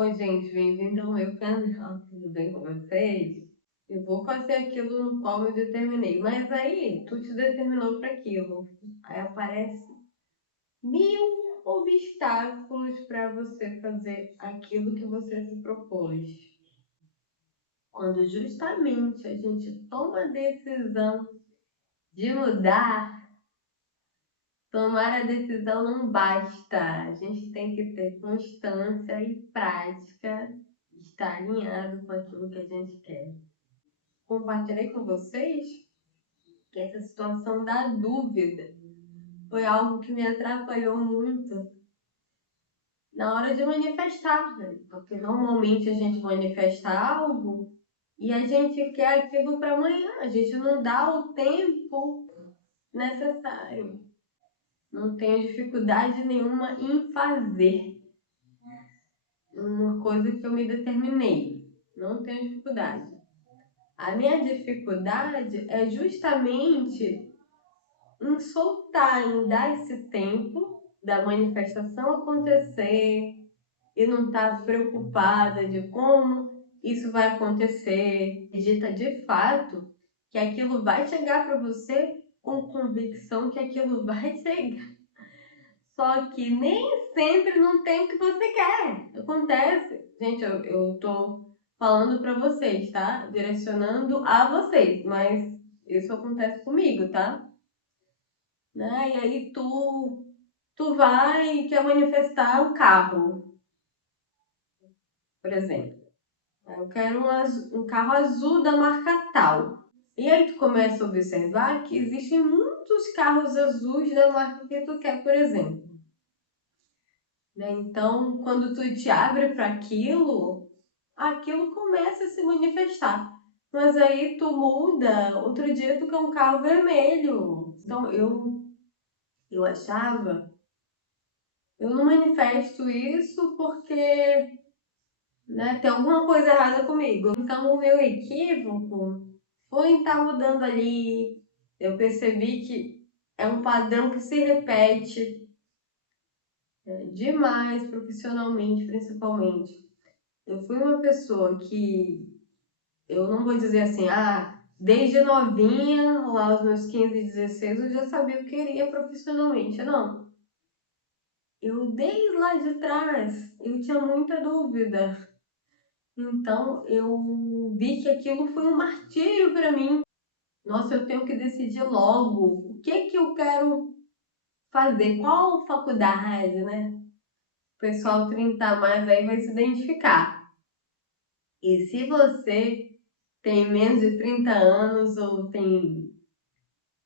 Oi, gente, bem-vindo ao meu canal, tudo bem com vocês? Eu vou fazer aquilo no qual eu determinei, mas aí tu te determinou para aquilo. Aí aparece mil obstáculos para você fazer aquilo que você se propôs. Quando justamente a gente toma a decisão de mudar, tomar a decisão não basta. A gente tem que ter constância e prática, estar alinhado com aquilo que a gente quer. Compartilhei com vocês que essa situação da dúvida foi algo que me atrapalhou muito na hora de manifestar, né? Porque normalmente a gente manifesta algo e a gente quer aquilo para amanhã, a gente não dá o tempo necessário. Não tenho dificuldade nenhuma em fazer uma coisa que eu me determinei. Não tenho dificuldade. A minha dificuldade é justamente em soltar, em dar esse tempo da manifestação acontecer e não estar preocupada de como isso vai acontecer. Acredita de fato que aquilo vai chegar para você com convicção que aquilo vai chegar. Só que nem sempre não tem o que você quer. Acontece. Gente, eu tô falando para vocês, tá? Direcionando a vocês, mas isso acontece comigo, tá? Né? E aí tu vai e quer manifestar um carro, por exemplo. Eu quero um carro azul da marca tal. E aí tu começa a observar que existem muitos carros azuis da marca que tu quer, por exemplo. Né? Então, quando tu te abre para aquilo começa a se manifestar. Mas aí tu muda, outro dia tu quer um carro vermelho. Então eu achava, eu não manifesto isso porque, né, tem alguma coisa errada comigo. Então o meu equívoco foi em estar mudando ali. Eu percebi que é um padrão que se repete demais profissionalmente, principalmente. Eu fui uma pessoa que, eu não vou dizer assim, desde novinha, lá aos meus 15, 16, eu já sabia o que queria profissionalmente. Não. Eu, desde lá de trás, eu tinha muita dúvida. Então, eu vi que aquilo foi um martírio para mim. Nossa, eu tenho que decidir logo o que que eu quero fazer, qual faculdade, né? O pessoal 30 a mais aí vai se identificar. E se você tem menos de 30 anos ou tem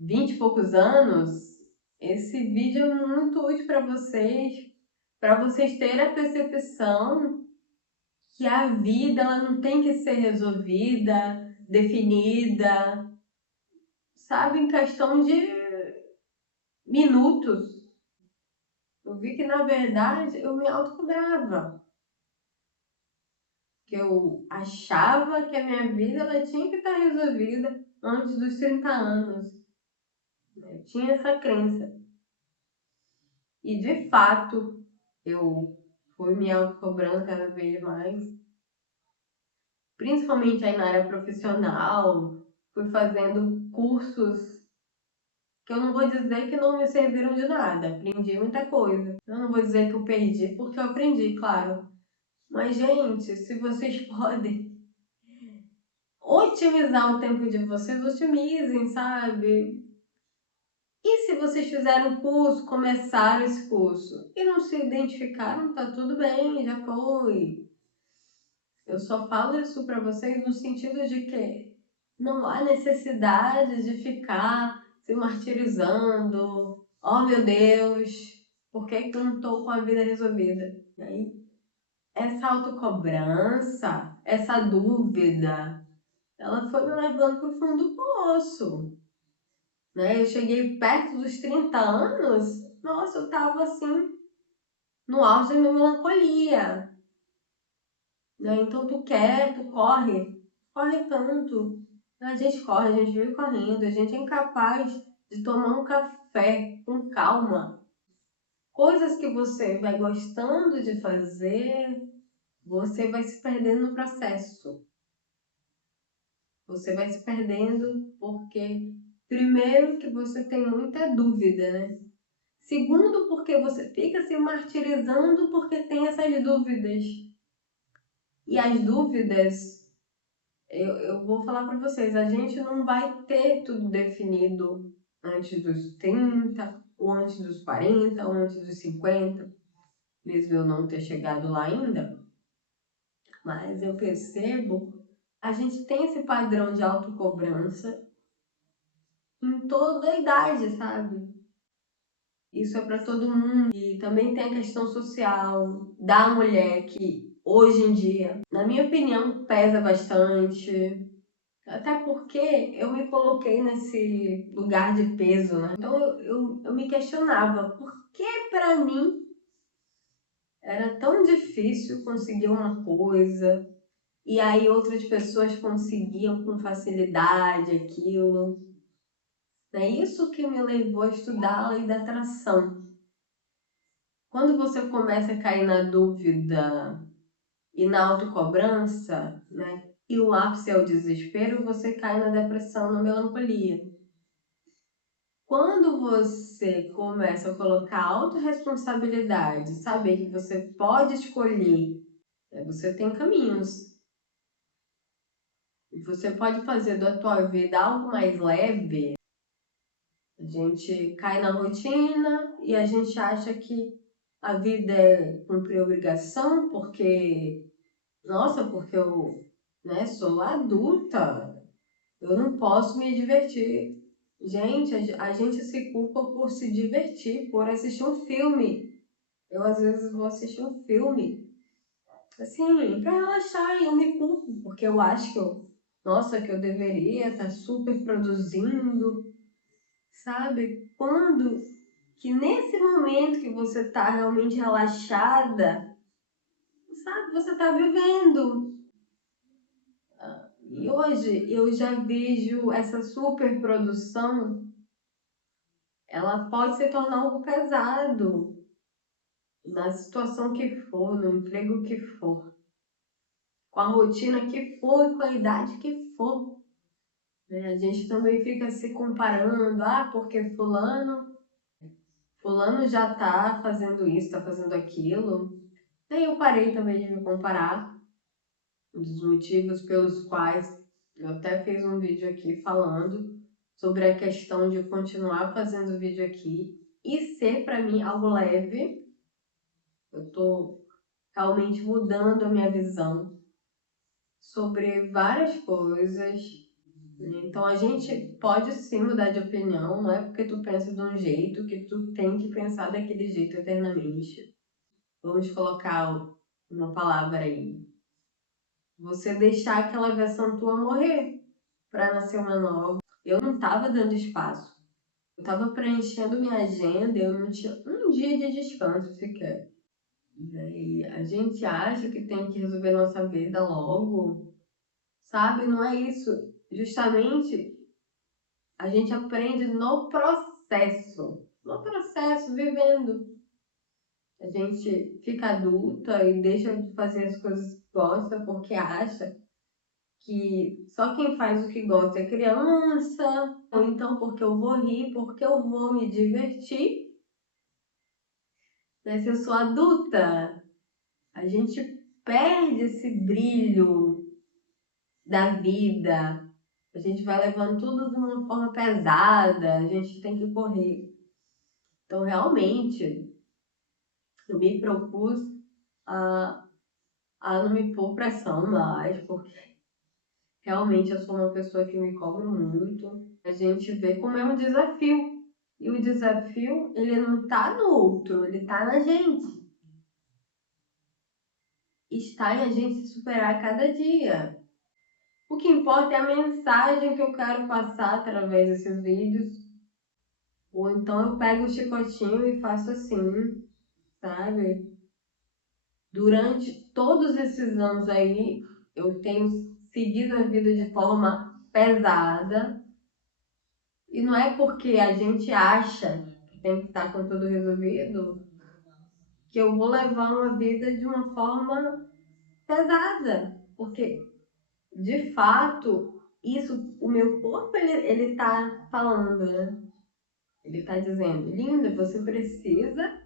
20 e poucos anos, esse vídeo é muito útil para vocês terem a percepção que a vida ela não tem que ser resolvida, definida, sabe, em questão de minutos. Eu vi que, na verdade, eu me autocobrava. Que eu achava que a minha vida ela tinha que estar resolvida antes dos 30 anos. Eu tinha essa crença. E, de fato, eu fui me autocobrando cada vez mais. Principalmente aí na área profissional. Fui fazendo cursos que eu não vou dizer que não me serviram de nada. Aprendi muita coisa. Eu não vou dizer que eu perdi, porque eu aprendi, claro. Mas, gente, se vocês podem otimizar o tempo de vocês, otimizem, sabe? E se vocês fizeram o curso, começaram esse curso e não se identificaram, tá tudo bem, já foi. Eu só falo isso para vocês no sentido de que não há necessidade de ficar se martirizando. Oh, meu Deus, por que que eu não estou com a vida resolvida? E aí, essa autocobrança, essa dúvida, ela foi me levando para o fundo do poço. Né? Eu cheguei perto dos 30 anos, nossa, eu tava assim, no auge da minha melancolia. Né? Então tu quer, tu corre tanto. A gente corre, a gente vive correndo, a gente é incapaz de tomar um café com calma. Coisas que você vai gostando de fazer, você vai se perdendo no processo. Você vai se perdendo porque, primeiro, que você tem muita dúvida, né? Segundo, porque você fica se martirizando porque tem essas dúvidas. E as dúvidas, eu vou falar para vocês, a gente não vai ter tudo definido antes dos 30, ou antes dos 40, ou antes dos 50, mesmo eu não ter chegado lá ainda. Mas eu percebo, a gente tem esse padrão de autocobrança em toda a idade, sabe? Isso é para todo mundo. E também tem a questão social da mulher, que hoje em dia, na minha opinião, pesa bastante. Até porque eu me coloquei nesse lugar de peso, né? Então eu me questionava por que para mim era tão difícil conseguir uma coisa e aí outras pessoas conseguiam com facilidade aquilo. É isso que me levou a estudar a lei da atração. Quando você começa a cair na dúvida e na autocobrança, né? E o ápice é o desespero, você cai na depressão, na melancolia. Quando você começa a colocar autorresponsabilidade, saber que você pode escolher, né? Você tem caminhos. E você pode fazer da tua vida algo mais leve. A gente cai na rotina e a gente acha que a vida é cumprir obrigação, porque, nossa, porque eu, né, sou adulta, eu não posso me divertir. Gente, a gente se culpa por se divertir, por assistir um filme. Eu, às vezes, vou assistir um filme, assim, pra relaxar, e eu me culpo, porque eu acho que eu, nossa, que eu deveria estar super produzindo, sabe? Quando que nesse momento que você está realmente relaxada, sabe, você está vivendo. E hoje eu já vejo essa superprodução, ela pode se tornar algo pesado na situação que for, no emprego que for, com a rotina que for e com a idade que for. Né? A gente também fica se comparando, porque fulano já está fazendo isso, está fazendo aquilo. Daí eu parei também de me comparar. Um dos motivos pelos quais eu até fiz um vídeo aqui falando sobre a questão de continuar fazendo vídeo aqui e ser para mim algo leve. Eu tô realmente mudando a minha visão sobre várias coisas. Então a gente pode sim mudar de opinião, não é porque tu pensa de um jeito que tu tem que pensar daquele jeito eternamente. Vamos colocar uma palavra aí. Você deixar aquela versão tua morrer para nascer uma nova. Eu não estava dando espaço. Eu estava preenchendo minha agenda, eu não tinha um dia de descanso sequer. E a gente acha que tem que resolver nossa vida logo, sabe? Não é isso. Justamente a gente aprende no processo. No processo, vivendo. A gente fica adulta e deixa de fazer as coisas que gosta porque acha que só quem faz o que gosta é criança, ou então porque eu vou rir, porque eu vou me divertir, né? Se eu sou adulta, a gente perde esse brilho da vida, a gente vai levando tudo de uma forma pesada, a gente tem que correr. Então, realmente, eu me propus a, a não me pôr pressão mais, porque realmente eu sou uma pessoa que me cobro muito. A gente vê como é um desafio. E o desafio, ele não tá no outro, ele tá na gente. Está em a gente se superar a cada dia. O que importa é a mensagem que eu quero passar através desses vídeos. Ou então eu pego o chicotinho e faço assim, sabe? Durante todos esses anos aí, eu tenho seguido a vida de forma pesada. E não é porque a gente acha que tem que estar com tudo resolvido que eu vou levar uma vida de uma forma pesada, porque de fato isso, o meu corpo ele tá falando, né? Ele tá dizendo, linda, você precisa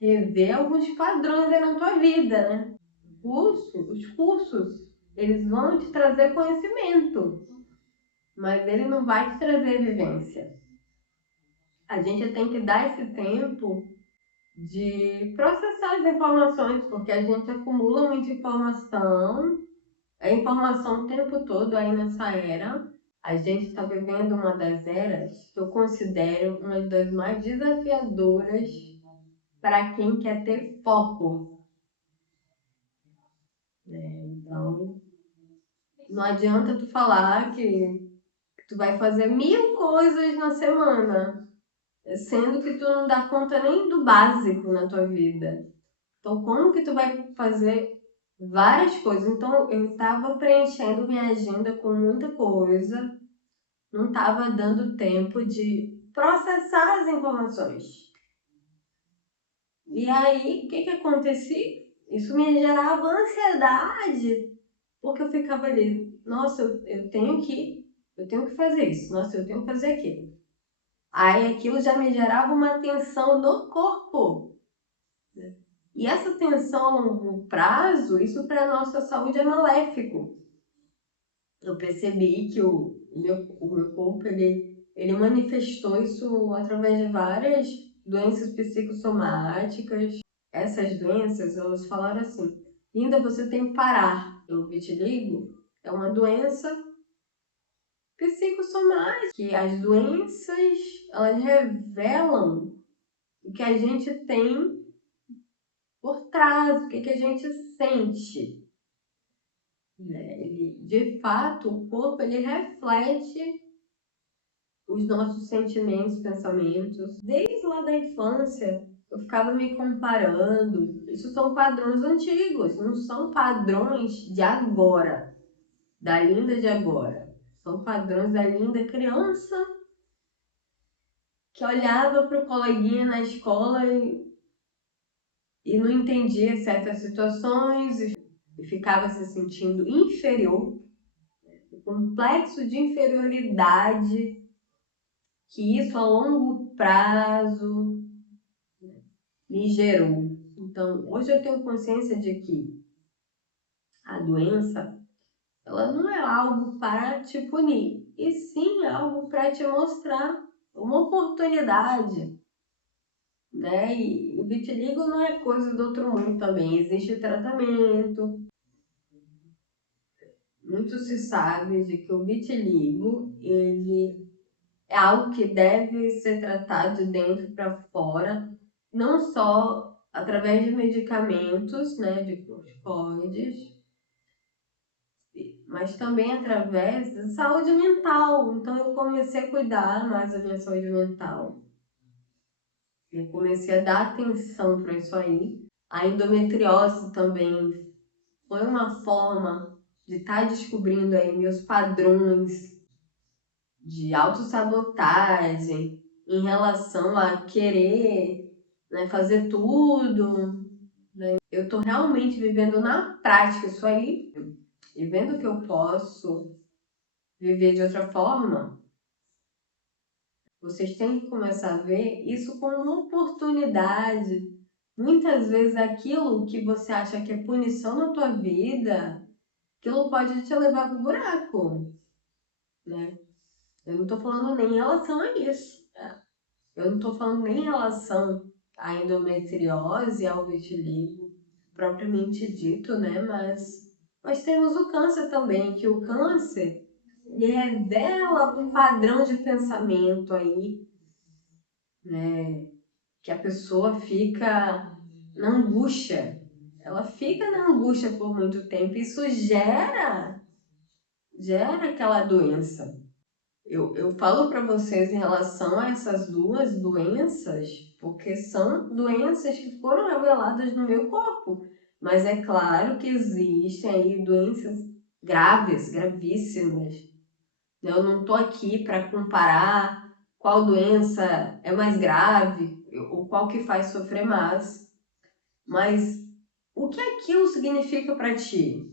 rever alguns padrões aí na tua vida, né? Os cursos, eles vão te trazer conhecimento, mas ele não vai te trazer vivência. A gente tem que dar esse tempo de processar as informações, porque a gente acumula muita informação, é informação o tempo todo aí nessa era. A gente está vivendo uma das eras que eu considero uma das mais desafiadoras para quem quer ter foco, né? Então, não adianta tu falar que tu vai fazer 1000 coisas na semana, sendo que tu não dá conta nem do básico na tua vida. Então, como que tu vai fazer várias coisas? Então, eu estava preenchendo minha agenda com muita coisa, não estava dando tempo de processar as informações. E aí, o que que acontecia? Isso me gerava ansiedade, porque eu ficava ali, nossa, eu tenho que fazer isso, nossa, eu tenho que fazer aquilo. Aí aquilo já me gerava uma tensão no corpo. E essa tensão a longo prazo, isso para a nossa saúde é maléfico. Eu percebi que o meu corpo, ele manifestou isso através de várias doenças psicossomáticas. Essas doenças, elas falaram assim, linda, você tem que parar. O vitiligo é uma doença psicossomática, que as doenças, elas revelam o que a gente tem por trás, o que, que a gente sente. Né? Ele, de fato, o corpo ele reflete os nossos sentimentos, pensamentos. Desde lá da infância, eu ficava me comparando. Isso são padrões antigos, não são padrões de agora, da Linda de agora. São padrões da Linda criança que olhava para o coleguinha na escola e não entendia certas situações e ficava se sentindo inferior, o complexo de inferioridade que isso a longo prazo me gerou. Então, hoje eu tenho consciência de que a doença, ela não é algo para te punir, e sim algo para te mostrar uma oportunidade, né? E o vitiligo não é coisa do outro mundo também, existe tratamento. Muito se sabe de que o vitiligo, ele é algo que deve ser tratado de dentro para fora, não só através de medicamentos, né, de corticoides, mas também através da saúde mental. Então eu comecei a cuidar mais da minha saúde mental. Eu comecei a dar atenção para isso aí. A endometriose também foi uma forma de estar descobrindo aí meus padrões de autossabotagem em relação a querer, né, fazer tudo. Né? Eu tô realmente vivendo na prática isso aí e vendo que eu posso viver de outra forma. Vocês têm que começar a ver isso como uma oportunidade. Muitas vezes aquilo que você acha que é punição na tua vida, aquilo pode te levar pro buraco, né? Eu não tô falando nem em relação a isso. Eu não estou falando nem em relação à endometriose, ao vitiligo, propriamente dito, né? Mas nós temos o câncer também, que o câncer ele revela um padrão de pensamento aí, né? Que a pessoa fica na angústia. Ela fica na angústia por muito tempo. Isso gera aquela doença. Eu falo para vocês em relação a essas duas doenças, porque são doenças que foram reveladas no meu corpo. Mas é claro que existem aí doenças graves, gravíssimas. Eu não estou aqui para comparar qual doença é mais grave ou qual que faz sofrer mais. Mas o que aquilo significa para ti?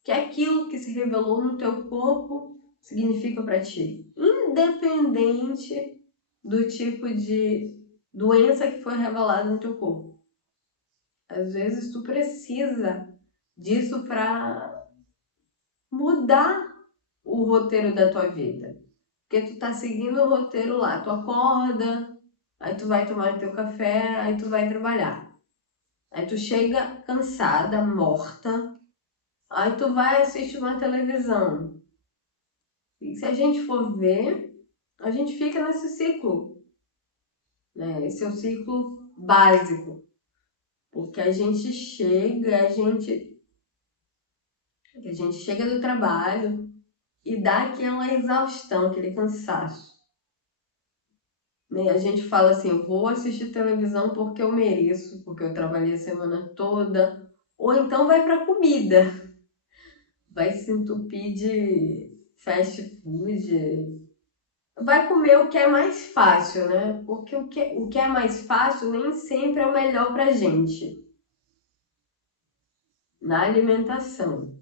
O que aquilo que se revelou no teu corpo significa para ti? Independente do tipo de doença que foi revelada no teu corpo. Às vezes tu precisa disso para mudar o roteiro da tua vida. Porque tu tá seguindo o roteiro lá, tu acorda, aí tu vai tomar teu café, aí tu vai trabalhar. Aí tu chega cansada, morta, aí tu vai assistir uma televisão. E se a gente for ver, a gente fica nesse ciclo, né? Esse é o ciclo básico. Porque a gente chega do trabalho e dá aquela exaustão, aquele cansaço. Né? A gente fala assim, eu vou assistir televisão porque eu mereço, porque eu trabalhei a semana toda. Ou então vai para comida, vai se entupir de fast food, vai comer o que é mais fácil, né? Porque o que é mais fácil nem sempre é o melhor pra gente na alimentação.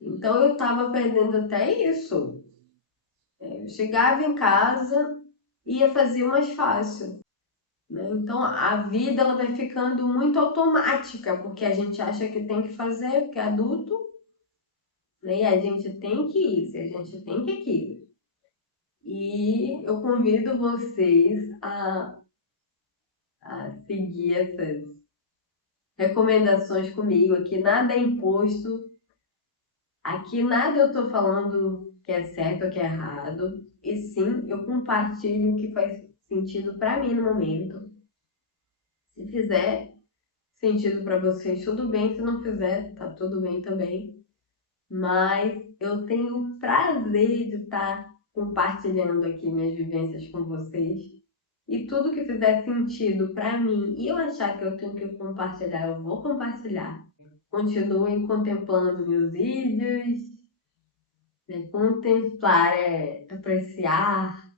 Então eu tava perdendo até isso. Eu chegava em casa e ia fazer o mais fácil. Né? Então a vida ela vai ficando muito automática, porque a gente acha que tem que fazer, porque é adulto, né? E a gente tem que isso, a gente tem que aquilo. E eu convido vocês a seguir essas recomendações comigo. Aqui nada é imposto, aqui nada eu tô falando que é certo ou que é errado, e sim eu compartilho o que faz sentido para mim no momento. Se fizer sentido para vocês, tudo bem. Se não fizer, tá tudo bem também. Mas eu tenho o prazer de estar compartilhando aqui minhas vivências com vocês. E tudo que fizer sentido para mim e eu achar que eu tenho que compartilhar, eu vou compartilhar. Continuem contemplando meus vídeos, né? Contemplar apreciar,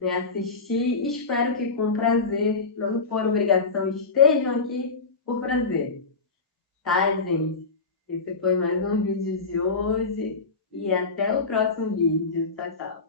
né? Assistir. Espero que com prazer, não por obrigação, estejam aqui por prazer. Tá, gente? Esse foi mais um vídeo de hoje e até o próximo vídeo. Tchau, tchau.